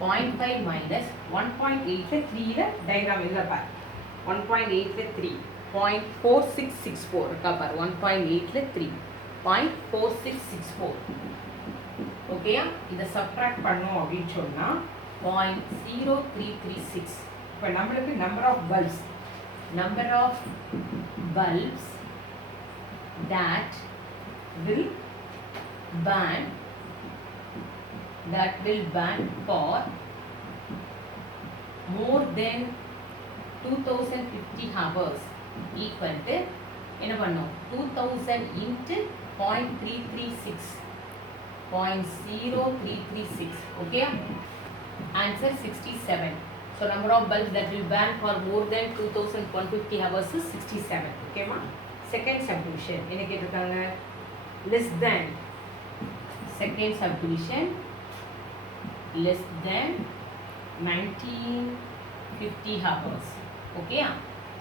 0.5 minus 1.8 3 diagram is 1.8 3 0.4664 இருக்கா பாரு 1.8 3 0.4664 ஓகேயா இதை சப்ட்ராக்ட் பண்ணோம் அப்படின்னு சொன்னா 0.0336 இப்போ நம்மளுக்கு number of bulbs that will burn for more than 2050 hours equal to என்ன பண்ணோம் 2000 into 0.0336 okay answer 67 so number of bulbs that will burn for more than 2150 hours is 67 okay ma second subdivision என்ன கேட்டிருக்காங்க less than second subdivision less than 1950 hours okay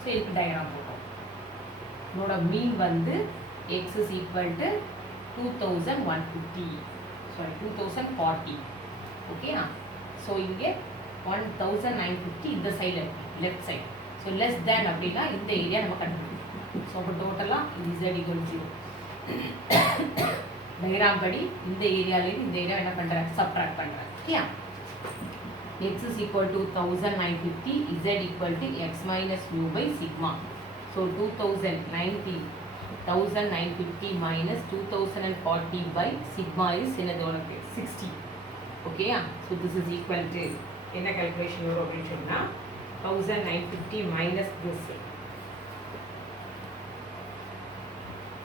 so இதுக்கு diagram போட்டோம் இதோட mean வந்து x is equal to 2140 sorry 2040 okay so இங்கே 1950 இந்த side left side so less than அப்படினா இந்த ஏரியா நம்ம கண்டுபிடிக்கணும் so அப்ப டோட்டலா z equal to 0 டயகிராம் படி இந்த ஏரியால இருந்து இந்த ஏரியா என்ன பண்றேன் சப்ட்ராக்ட் பண்றேன் ஓகேயா x is equal to 1950 z equal to x minus mu by sigma so 1950 minus 2040 by sigma is என்னது உனக்கு 60 okay so this is equal to என்ன calculation வரும் அப்படினு சொன்னா 1950 minus this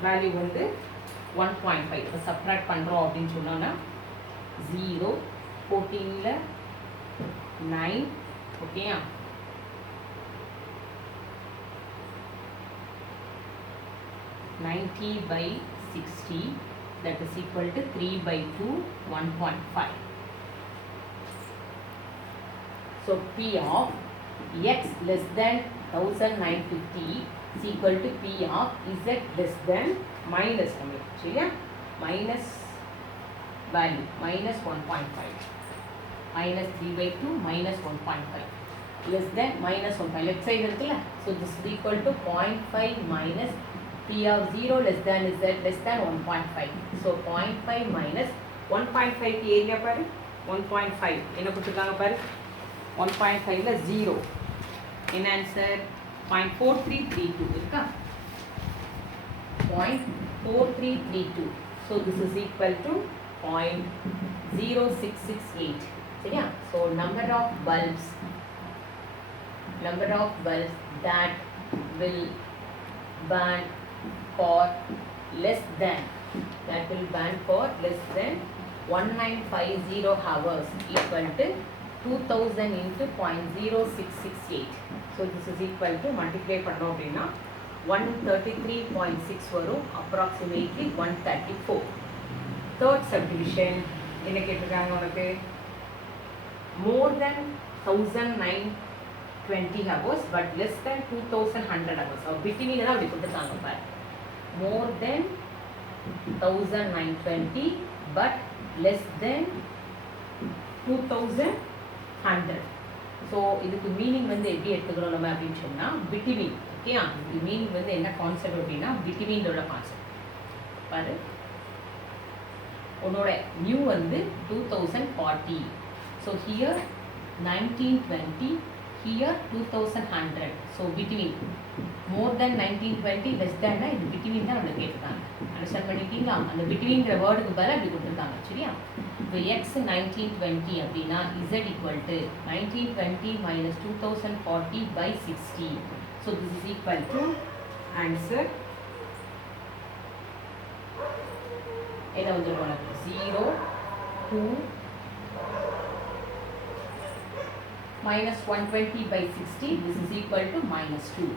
value வந்து 1.5 இப்போ சப்ட்ராக்ட் பண்றோம் அப்படினு சொன்னானா 0 14 ல 9 ஓகேயா 90 by 60 that is equal to 3 by 2 1.5 so P of x less than 1950 is equal to P of z less than minus சரியா minus value minus 1.5 minus 3 by 2 minus 1.5 less than minus 1.5 left side இருக்குல்ல so this is equal to 0.5 minus P of 0 less than z less than 1.5 so 0.5 minus 1.5 க்கு ஏரியா பாரு 1.5 என்ன கொடுத்திருக்காங்க பாரு 1.5 ல 0 என்ன ஆன்சர் 0.4332 இருக்கா 0.4332 so this is equal to 0.0668 சரியா so number of bulbs that will burn for less than 1950 hours equal to 2000 into 0.0668 so this is equal to multiply பண்ணோம் அப்படினா 133.6 வரும் approximately 134 third subdivision என்ன கேட்டிருக்காங்க உனக்கு more than 1920 hours but less than 2100 hours or between தான் அப்படி கொடுத்துருக்காங்க பாரு more than 1920 but less than 2100 so இதுக்கு மீனிங் வந்து எப்படி எடுத்துக்கிறோம் நம்ம அப்படின்னு சொன்னா between ஓகேயா இதுக்கு மீனிங் வந்து என்ன கான்செப்ட் அப்படின்னா between ஓட கான்செப்ட் பாரு உன்னோட நியூ வந்து 2040 so here 1920 here 2100 so between more than 1920 less than இது between தான் நம்ம கேட்காங்க அண்டர்ஸ்டாண்ட் பண்ணிட்டீங்களா அந்த betweenங்கற வேர்டுக்கு பதிலா இப்படி கொடுத்திருக்காங்க சரியா இப்போ x 1920 அப்படினா z equal to 1920 minus 2040 by 60 so this is equal to answer என்ன வந்துரும் உனக்கு 0 2 minus 120 by 60 this is equal to minus 2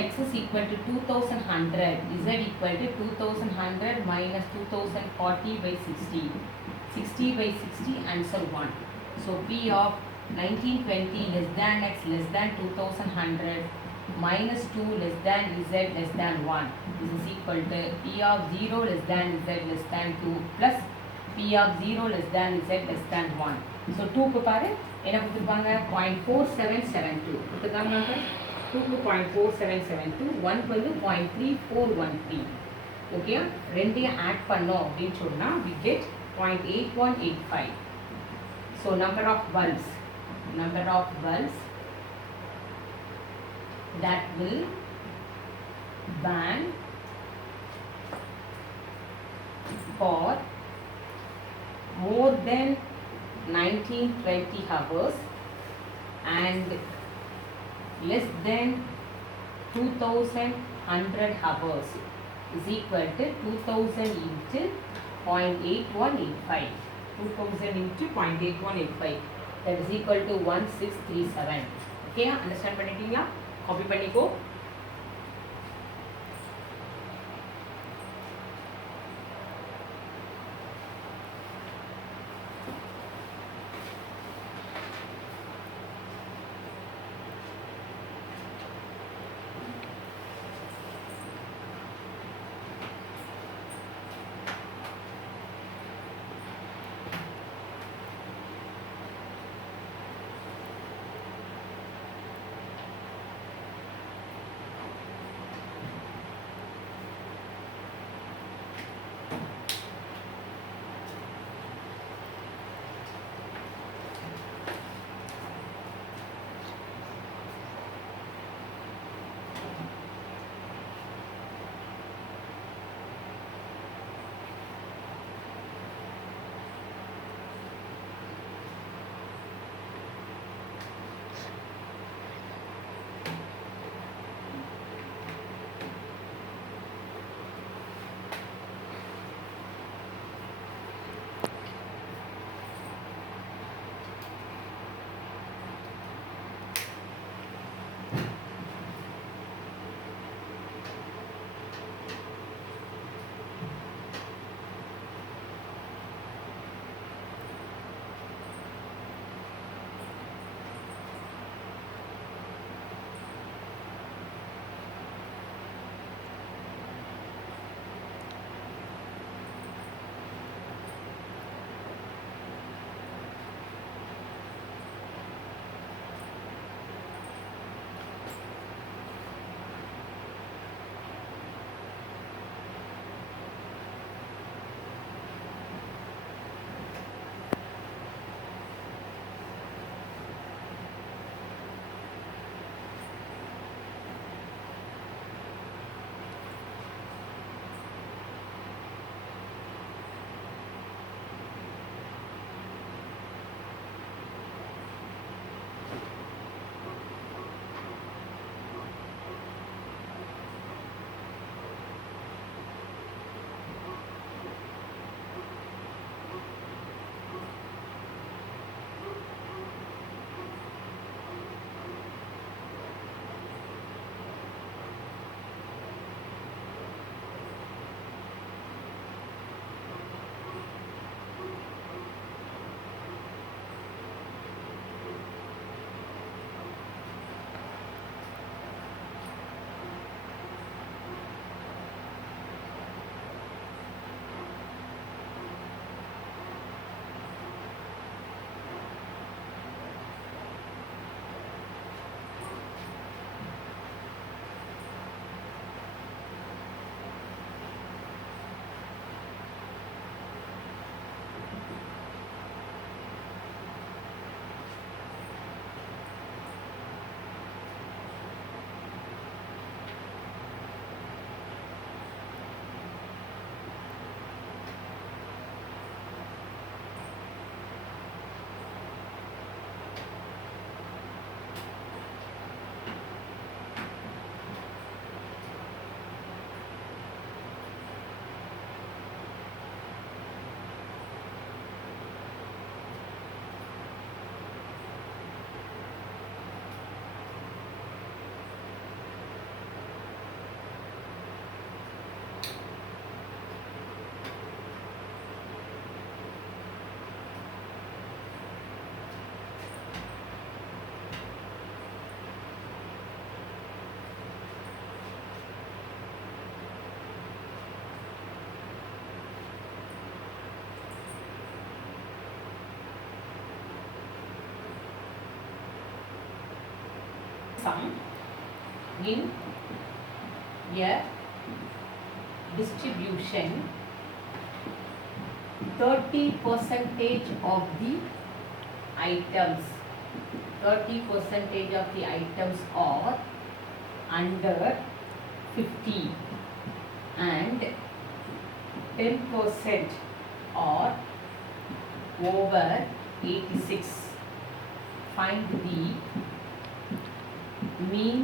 x is equal to 2100 z equal to 2100 minus 2040 by 60 60 by 60 answer 1 so p of 1920 less than x less than 2100 minus 2 less than z less than 1 this is equal to p of 0 less than z less than 2 plus p of 0 less than z less than 1 ஸோ டூக்கு பாரு என்ன கொடுத்துருப்பாங்க 0.4772 கொடுத்துருக்காங்க. 2க்கு 0.4772, 1க்கு வந்து 0.3413. ஓகே, ரெண்டையும் ஆட் பண்ணோம் அப்படின்னு சொன்னால் we get 0.8185. So number of bulbs that will burn for more than 1920 hours and less than 2100 hours is equal to 2000 into 0.8185. 2000 into 0.8185, that is equal to 1637. Okay, understand பண்ணிட்டீங்களா? காப்பி பண்ணிக்கோ. sum in a distribution 30% of the items. 30% of the items are under 50 and 10% are over 86. Find the mean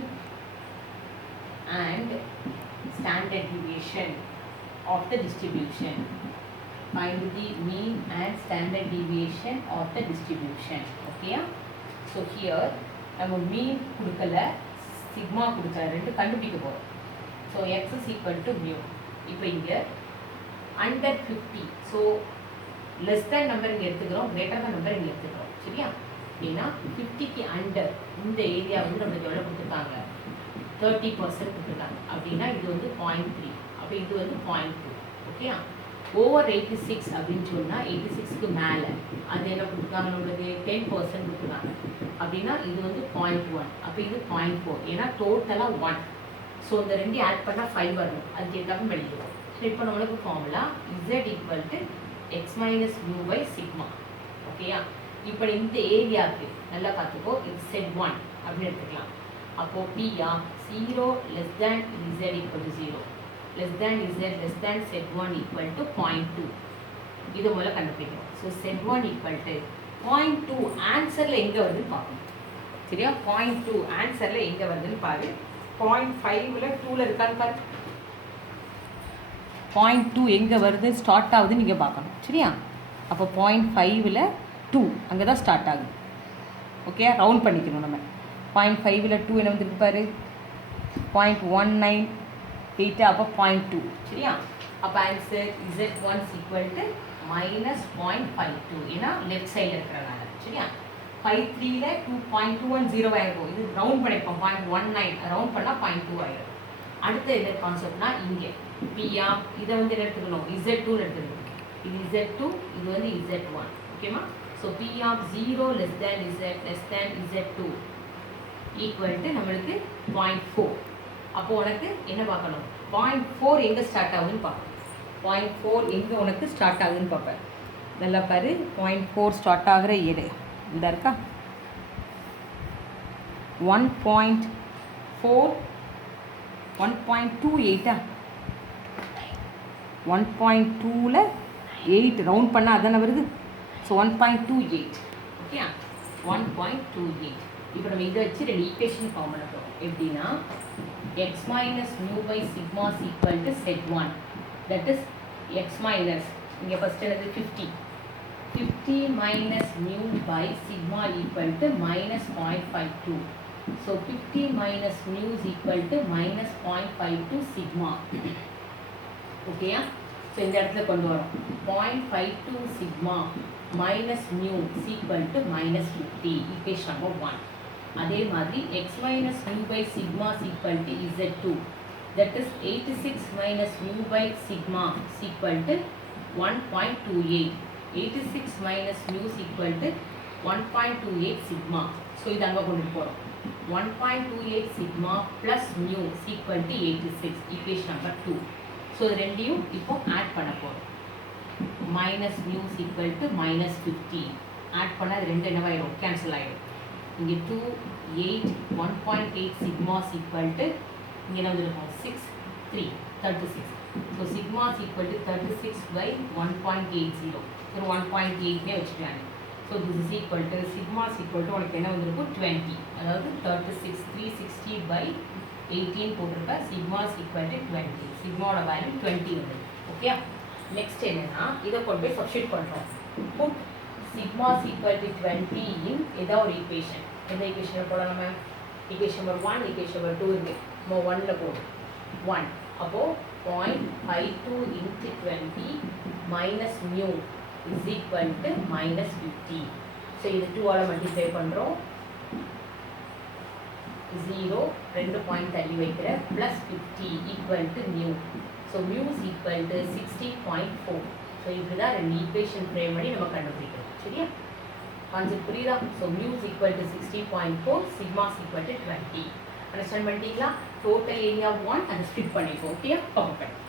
and standard deviation of the distribution. Find the mean and standard deviation of the distribution. Okay? So here நம்ம mean கொடுக்கல, sigma கொடுக்கல, ரெண்டு கண்டுபிடிக்க போகிறோம். So x is equal to mu. இப்போ இங்கே under 50, so less than number இங்கே எடுத்துக்கிறோம், greater than number இங்கே எடுத்துக்கிறோம். சரியா? ஏன்னா 50க்கு அண்டர் இந்த ஏரியா வந்து நம்மளுக்கு எவ்வளோ கொடுத்துருக்காங்க, 30% கொடுத்துருக்காங்க. அப்படின்னா இது வந்து 0.3, அப்போ இது வந்து 0.2. ஓகே, ஓவர் 86 அப்படின்னு சொன்னால் 86க்கு மேலே அது என்ன கொடுத்துருக்காங்க, நம்மளுக்கு 10% கொடுத்துருக்காங்க. அப்படின்னா இது வந்து 0.1, அப்போ இது 0.4. ஏன்னா டோட்டலாக 1. ஸோ இந்த ரெண்டு ஆட் பண்ணால் 5 வரணும், அதுக்கு ஏற்றாப்பும் எழுதிடுவோம். ஸோ இப்போ நம்மளுக்கு formula z equal to x minus mu by sigma. ஓகேயா? இப்போ இந்த ஏரியாவுக்கு நல்லா பார்த்துக்கோ, இது Z1 அப்படின்னு எடுத்துக்கலாம். அப்போது P of 0 less than Z equal to 0, less than Z less than Z1 equal to 0.2. இது மூலம் கண்டுபிடிக்கணும். ஸோ Z1 equal to 0.2 ஆன்சரில் எங்கே வருதுன்னு பார்க்கணும். சரியா? 0.2 ஆன்சரில் எங்கே வருதுன்னு பாரு. 0.5ல் 2ல் இருக்கான்னு பாரு. 0.2 எங்கே வருது ஸ்டார்ட் ஆகுதுன்னு நீங்கள் பார்க்கணும். சரியா? அப்போ 0.5ல் 2 அங்கே தான் ஸ்டார்ட் ஆகுது. ஓகே, ரவுண்ட் பண்ணிக்கணும் நம்ம. 0.5ல் 2 என்ன வந்துருக்கு பாரு, 0.198, அப்போ 0.2. சரியா? அப்போ ஆன்சர் Z1 ஈக்குவல் டு -0.52. ஏன்னா லெஃப்ட் சைடில் இருக்கிறனால. சரியா? 53ல் 2.210 ஆகிருக்கும். இது ரவுண்ட் பண்ணிப்போம், 0.19 ரவுண்ட் பண்ணால் 0.2 ஆகிடும். அடுத்த இது கான்செப்ட்னா இங்கே பியா இதை வந்து எடுத்துக்கணும், Z2 எடுத்துக்கணும். இது Z2, இது வந்து Z1. ஓகேமா? So P of 0 less than Z2 equal to நம்மளுக்கு 0.4. அப்போது உனக்கு என்ன பார்க்கணும், 0.4 எங்கே ஸ்டார்ட் ஆகுதுன்னு பார்க்கணும். 0.4 எங்கே உனக்கு ஸ்டார்ட் ஆகுதுன்னு பார்ப்பேன். நல்லா பாரு, 0.4 ஸ்டார்ட் ஆகிற ஏடு இந்த இருக்கா, 1.4 1.28 1.2ல் 8 ரவுண்ட் பண்ணால் அதானே வருது. ஸோ 1.28. ஓகே, 1.28. இப்போ நம்ம இதை வச்சு ரெண்டு ஈக்குவேஷன் ஃபார்ம் பண்ண போகிறோம். எப்படின்னா x minus mu by sigma equal to Z1, that is x minus இங்கே ஃபஸ்ட் என்னது 50 minus mu by sigma equal to -0.52. So 50 minus mu equal to -0.52 sigma. ஓகேயா? ஸோ இந்த இடத்துல கொண்டு வரோம் 0.52 sigma minus mu equal to -50, equation number 1. அதே மாதிரி x minus mu by sigma equal to Z2, that is 86 minus mu by sigma equal to 1.28. 86 minus mu equal to 1.28 sigma. So இது அங்கே கொண்டு போகிறோம். 1.28 sigma plus mu equal to 86, equation number 2. So இது ரெண்டையும் இப்போ add பண்ண போகிறோம். Minus mu equal to -50 add பண்ணால் அது ரெண்டு என்னவாயிடும், கேன்சல் ஆகிடும். இங்கே 2 8 1.8 சிக்மா ஈக்குவல் டு இங்கே என்ன வந்துருக்கும் 6 3 36. So sigma equal to 36 by 1.80, ஒரு 1.8 வச்சுட்டாங்க. So this is equal to sigma equal to உனக்கு என்ன வந்திருக்கும் 20, அதாவது 36 360 பை 18 போட்டிருப்பேன். சிக்மா ஈக்குவல் டு 20, சிக்மாவோட வேல்யூ 20 வந்து. ஓகே, நெக்ஸ்ட் என்னன்னா இதை கொண்டு போய் சப்ஸ்டிட் பண்ணுறோம். புட் சிக்மா ஈக்குவல் டு 20 இன் ஏதாவது ஒரு ஈக்குவேஷன். எந்த ஈக்குவேஷனில் போட நம்ம ஈக்குவேஷன் நம்பர் 1 ஈக்குவேஷன் நம்பர் 2 இருக்குது. நம்ம 1ல் போடும் 1. அப்போது 0.52 இன்ட்டு 20 minus mu is equal to -50. ஸோ இது 2ஆல் மல்டிப்ளை பண்ணுறோம். 0 2 பாயிண்ட் தள்ளி வைக்கிற ப்ளஸ் 50 equal to mu. So mu is equal to 60.4. ஸோ இப்படி தான் ரெண்டு ஈக்குவேஷன் ஃப்ரேம் பண்ணி நம்ம கண்டுபிடிக்கிறோம். சரியா? கான்செப்ட் புரியுதா? So mu is equal to 60.4, sigma is equal to 20. அண்டர்ஸ்டாண்ட் பண்ணிட்டீங்களா? டோட்டல் ஏரியா 1 அதை ஸ்ப்ளிட் பண்ணிப்போம். Okay, perfect.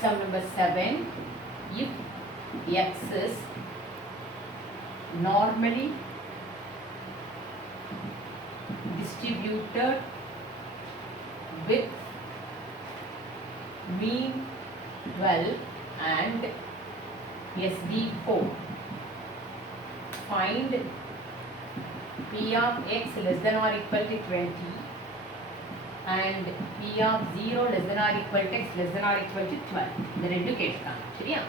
Sum number 7. If x is normally distributed with mean 12 and SD 4, find P of x less than or equal to 20 and P of 0 less than or equal to x less than or equal to 12. The ரெண்டு கேட்காங்க சரியா?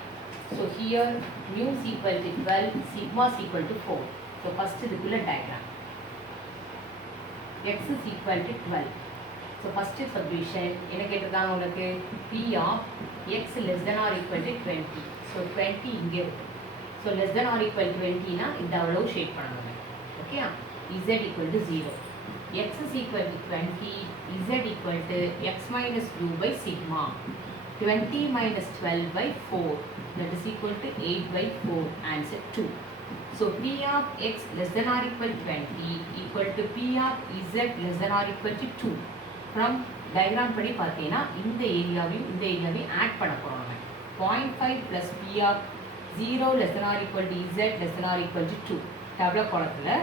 So here mu is equal to 12, sigma is equal to 4. So first இதுக்குள்ள diagram. X is equal to 12. So first subdivision என்ன கேட்டிருக்காங்க உங்களுக்கு? P of x less than or equal to 20. So 20 இங்கே இருக்கு. So less than or equal to 20 னா இந்த அவ்வளவு ஷேட் பண்ணணும். Okay? z equal to 0. X is equal to 20, z equal to x minus 2 by sigma. 20 minus 12 by 4, that is equal to 8 by 4, answer 2. So P of x less than or equal to 20 equal to P of z less than or equal to 2. From diagram படி பார்த்தீங்கன்னா இந்த ஏரியாவையும் ஆட் பண்ண போகிறோம் நம்ம. 0.5 plus P of 0 less than or equal to z less than or equal to 2. டேப்லோ காலத்தில்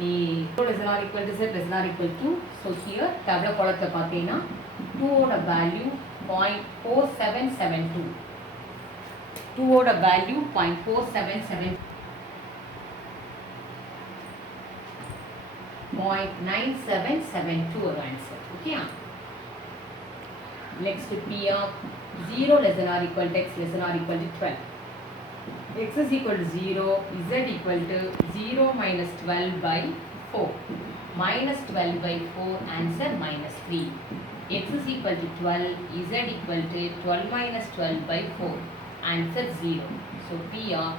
நீ 0 less than or equal to z less than or equal to, so here டேப்லோ காலத்தில் பார்த்தீங்கன்னா 2 ஓட வேல்யூ 0.4772. 2 ஓட வேல்யூ 0.477, 0.9772 ஒரு answer. Okay, next P of 0 less than or equal to x less than or equal to 12. X is equal to 0, z equal to 0 minus 12 by 4. Minus 12 by 4, answer minus 3. X is equal to 12, z equal to 12 minus 12 by 4, answer 0. So P of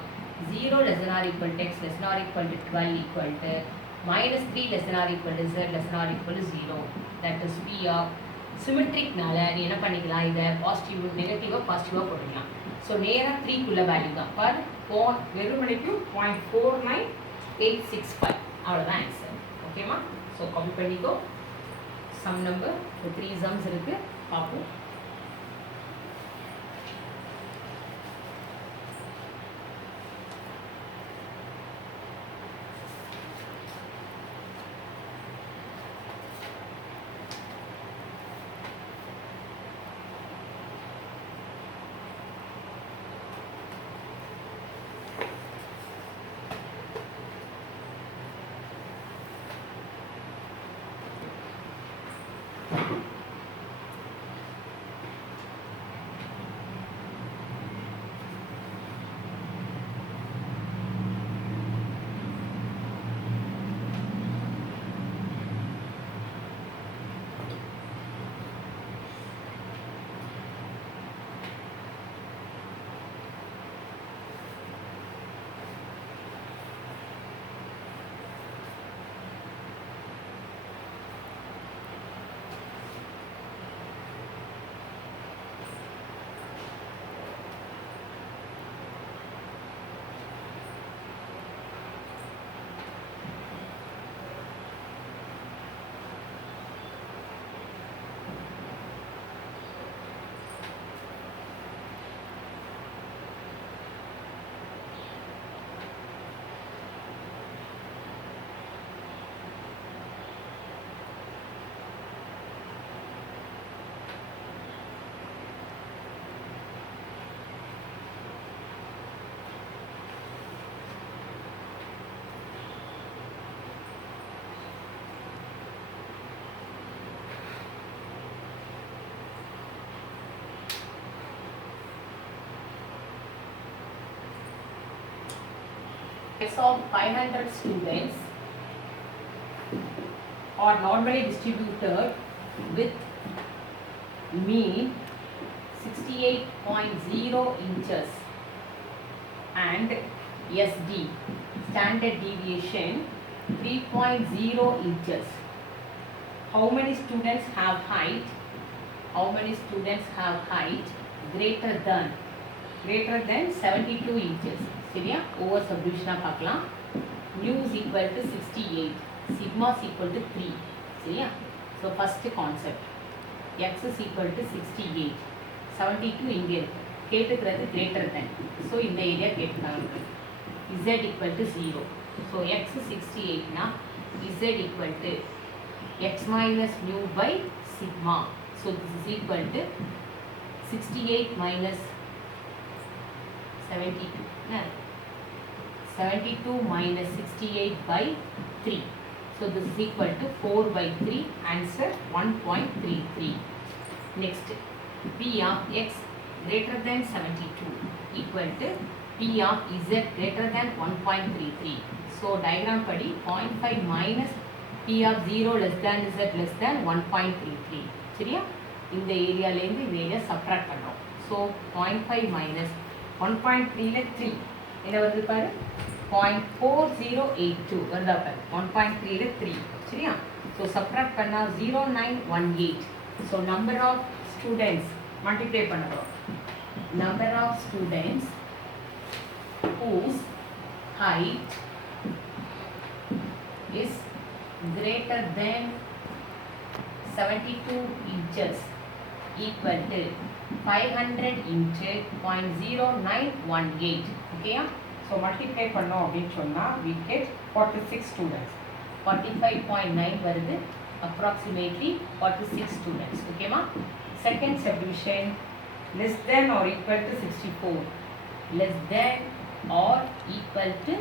0 less than or equal to x less than or equal to 12 equal to minus 3 less than or equal to z less than or equal to 0. That is P of symmetric நால நீ என்ன பண்ணிக்கலாம், இதை பாசிட்டிவ் நெகட்டிவாக பாசிட்டிவாக போட்டுக்கலாம். ஸோ நேராக 3 குள்ள வேல்யூ தான். பர் வெறுமனைக்கும் 0.49 865 அவ்வளோதான் ஆன்சர். ஓகேம்மா? ஸோ காப்பி பண்ணிக்கோ. சம் நம்பர் 3 சம்ஸ் இருக்குது, பார்ப்போம். Of 500 students are normally distributed with mean 68.0 inches and SD standard deviation 3.0 inches. How many students have height? How many students have height greater than 72 inches? சரியா? ஓவர் சப்டிவிஷனாக பார்க்கலாம். Mu is equal to 68, sigma is equal to 3. சரியா? So first concept x is equal to 68, 72 இங்கே இருக்குது, கேட்டுக்கிறது greater than. So இந்த area கேட்டுக்காங்க. Z equal to 0. So x 68னா z equal to x minus mu by sigma. So this is equal to 68 minus 72. 72 minus 68 by 3. So this is equal to 4 by 3. Answer 1.33. Next, P of x greater than 72 equal to P of z greater than 1.33. So diagram padi 0.5 minus P of 0 less than z less than 1.33. சரியா? இந்த ஏரியாலேருந்து இந்த area subtract பண்ணுறோம். ஸோ 0.5 minus 1.3ல 3 என்ன வருது பாரு, 0.4082 வருதா பாரு, 1.3ல 3. சரியா? ஸோ சப்ட்ராக்ட் பண்ணால் 0918. So number of students multiply பண்ணுறோம். Number of students whose height is greater than 72 inches equal to 500 into 0.0918. ஓகேயா? ஸோ மல்டிப்ளை பண்ணோம் அப்படின்னு சொன்னால் we get 46 students. 45.9 வருது, approximately 46 students. ஓகேமா? Second subdivision less than or equal to 64. less than or equal to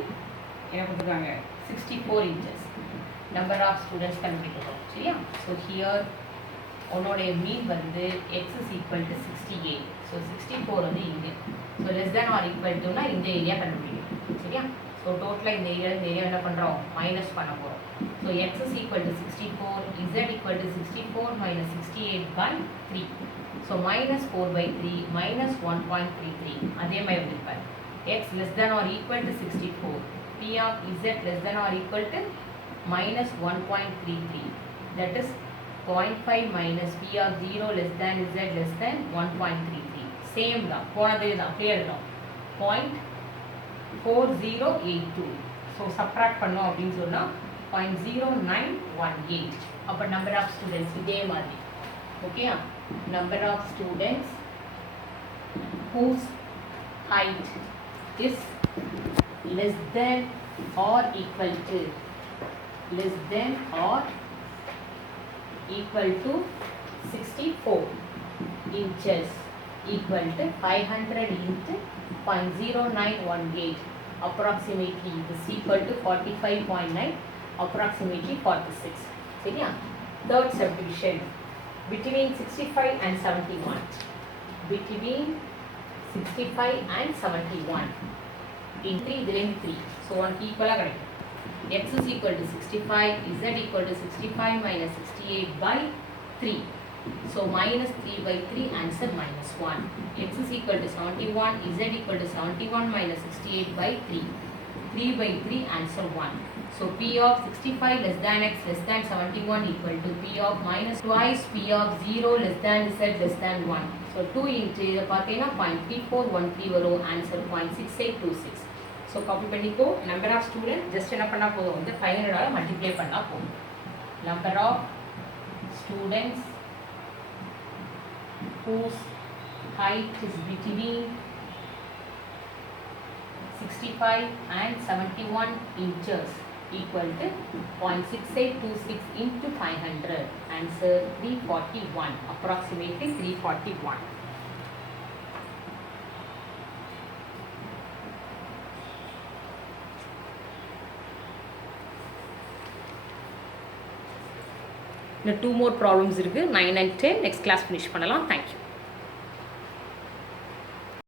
என்ன கொடுத்துருக்காங்க, 64 inches. Number of students கண்டுபிடிக்கிறோம். சரியா? ஸோ ஹியர் உன்னோடைய மீன் வந்து x is equal to 68. So 64 வந்து இங்கே. So less than R equal டுனா இந்த ஏரியா கண்டுபிடிக்கணும். சரியா? ஸோ டோட்டலாக இந்த ஏரியா என்ன பண்ணுறோம், மைனஸ் பண்ண போகிறோம். So x is equal to 64, z equal to 64 minus 68 by 3. So minus 4 by 3 minus 1.33. அதே மாதிரி இருப்பார். X less than R equal to 64, P of z less than or equal to minus 1.33. That is 0.5 minus P of 0 less than z less than 1.33. Same தான், போனதே தான், அப்படியே எழுதணும். 0.4082. So subtract பண்ணோம் அப்படின்னு சொன்னால் 0.0918. அப்போ நம்பர் ஆஃப் ஸ்டூடெண்ட்ஸ் இதே மாதிரி ஓகேயா. Number of students whose height is less than or equal to 64 inches equal to 500 into 0.0918 approximately is equal to 45.9 approximately 46. சரியா. Third subdivision between 65 and 71. Between 65 and 71 in 3 இதுலேயும் 3. So 1 equal கிடைக்கும். X is equal to 65, Z equal to 65 minus 68 by 3. So minus 3 by 3, answer minus 1. X is equal to 71, Z equal to 71 minus 68 by 3. 3 by 3, answer 1. So P of 65 less than X less than 71 equal to P of minus twice P of 0 less than Z less than 1. So 2 into இதை பார்த்தீங்கன்னா 0.3413 வரும், answer 0.6826. So copy பண்ணிக்கோ. Number of student just என்ன பண்ணால் போதும் வந்து 500 multiply பண்ணால் போதும். Number of students whose height is between 65 and 71 inches equal to 0.6826 into 500. Answer 341, approximately 341. இன்னும் 2 more problems இருக்குது. 9 and 10 next class finish பண்ணலாம். Thank you.